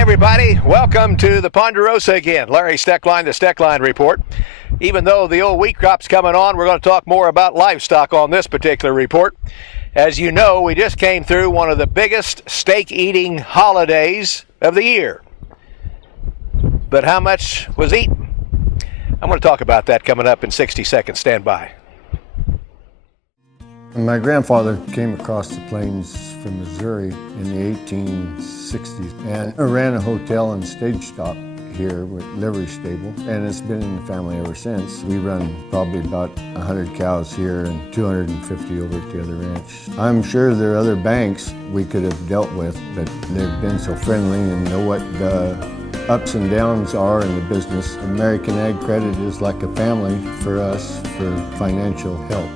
everybody. Welcome to the Ponderosa again. Larry Steckline, the Steckline Report. Even though the old wheat crop's coming on, we're going to talk more about livestock on this particular report. As you know, we just came through one of the biggest steak-eating holidays of the year. But how much was eaten? I'm going to talk about that coming up in 60 seconds. Stand by. My grandfather came across the plains from Missouri in the 1860s and ran a hotel and stage stock here with livery stable, and it's been in the family ever since. We run probably about 100 cows here and 250 over at the other ranch. I'm sure there are other banks we could have dealt with, but they've been so friendly and know what the ups and downs are in the business. American Ag Credit is like a family for us for financial help.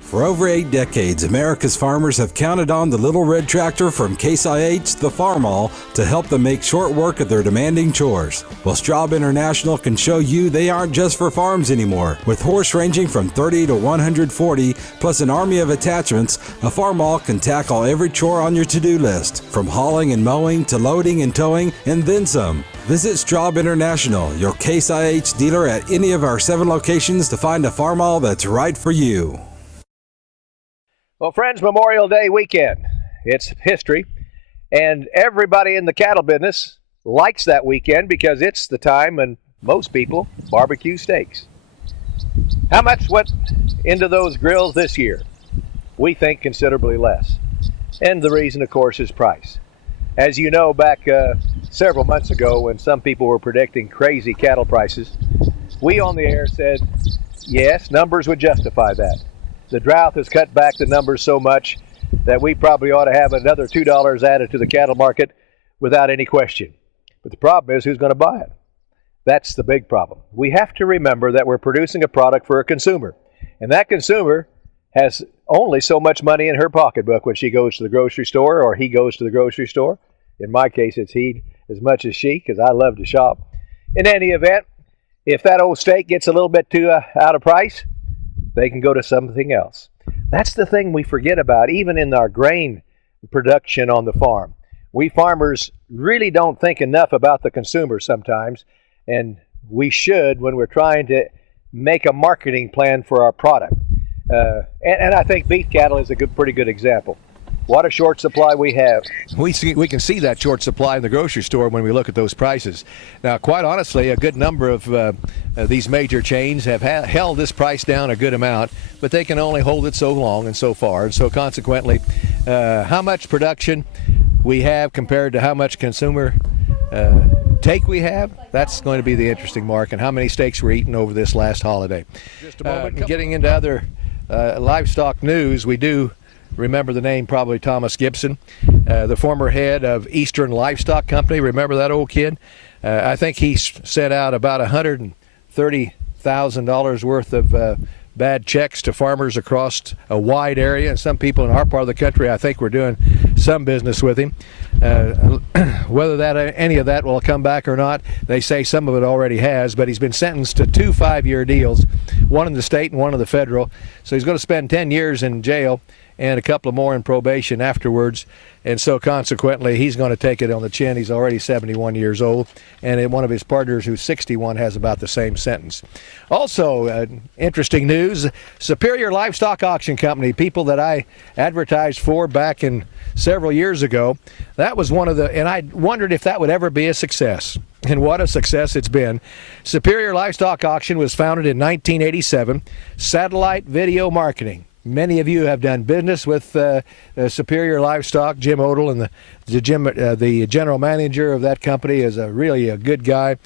For over 8 decades, America's farmers have counted on the little red tractor from Case IH, the Farmall, to help them make short work of their demanding chores. Well, Straub International can show you they aren't just for farms anymore. With horse ranging from 30 to 140, plus an army of attachments, a Farmall can tackle every chore on your to-do list, from hauling and mowing to loading and towing, and then some. Visit Straub International, your Case IH dealer at any of our 7 locations to find a Farmall that's right for you. Well, friends, Memorial Day weekend. It's history, and everybody in the cattle business likes that weekend because it's the time when most people barbecue steaks. How much went into those grills this year? We think considerably less. And the reason, of course, is price. As you know, back several months ago when some people were predicting crazy cattle prices, we on the air said, yes, numbers would justify that. The drought has cut back the numbers so much that we probably ought to have another $2 added to the cattle market without any question. But the problem is, who's going to buy it? That's the big problem. We have to remember that we're producing a product for a consumer, and that consumer has only so much money in her pocketbook when she goes to the grocery store or he goes to the grocery store. In my case, it's he as much as she, because I love to shop. In any event, if that old steak gets a little bit too out of price, they can go to something else. That's the thing we forget about, even in our grain production on the farm. We farmers really don't think enough about the consumer sometimes, and we should when we're trying to make a marketing plan for our product. And I think beef cattle is a pretty good example. What a short supply we have. We can see that short supply in the grocery store when we look at those prices. Now, quite honestly, a good number of these major chains have held this price down a good amount, but they can only hold it so long and so far. And so consequently, how much production we have compared to how much consumer take we have, that's going to be the interesting mark, and how many steaks we're eating over this last holiday. Just a moment. Getting into other livestock news, we do remember the name probably Thomas Gibson, the former head of Eastern Livestock Company. Remember that old kid? I think he sent out about $130,000 worth of bad checks to farmers across a wide area, and some people in our part of the country, I think, were doing some business with him. Whether any of that will come back or not, they say some of it already has, but he's been sentenced to 2 5-year deals, one in the state and one in the federal. So he's going to spend 10 years in jail and a couple of more in probation afterwards. And so consequently, he's going to take it on the chin. He's already 71 years old, and one of his partners who's 61 has about the same sentence. Also, interesting news, Superior Livestock Auction Company, people that I advertised for back in several years ago, that was one of the, and I wondered if that would ever be a success. And what a success it's been. Superior Livestock Auction was founded in 1987, satellite video marketing. Many of you have done business with Superior Livestock. Jim Odell, and the general manager of that company, is really a good guy.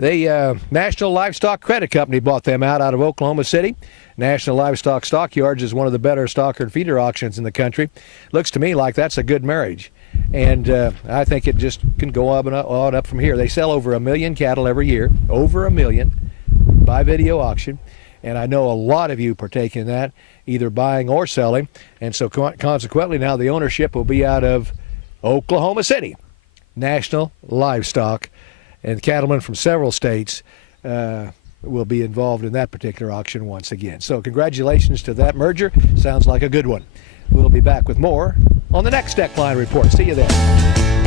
The National Livestock Credit Company bought them out of Oklahoma City. National Livestock Stockyards is one of the better stocker and feeder auctions in the country. Looks to me like that's a good marriage. And I think it just can go on up from here. They sell over 1 million cattle every year, over 1 million, by video auction. And I know a lot of you partake in that, either buying or selling. And so consequently, now the ownership will be out of Oklahoma City. National Livestock, and cattlemen from several states will be involved in that particular auction once again. So congratulations to that merger. Sounds like a good one. We'll be back with more on the next Steckline Report. See you then.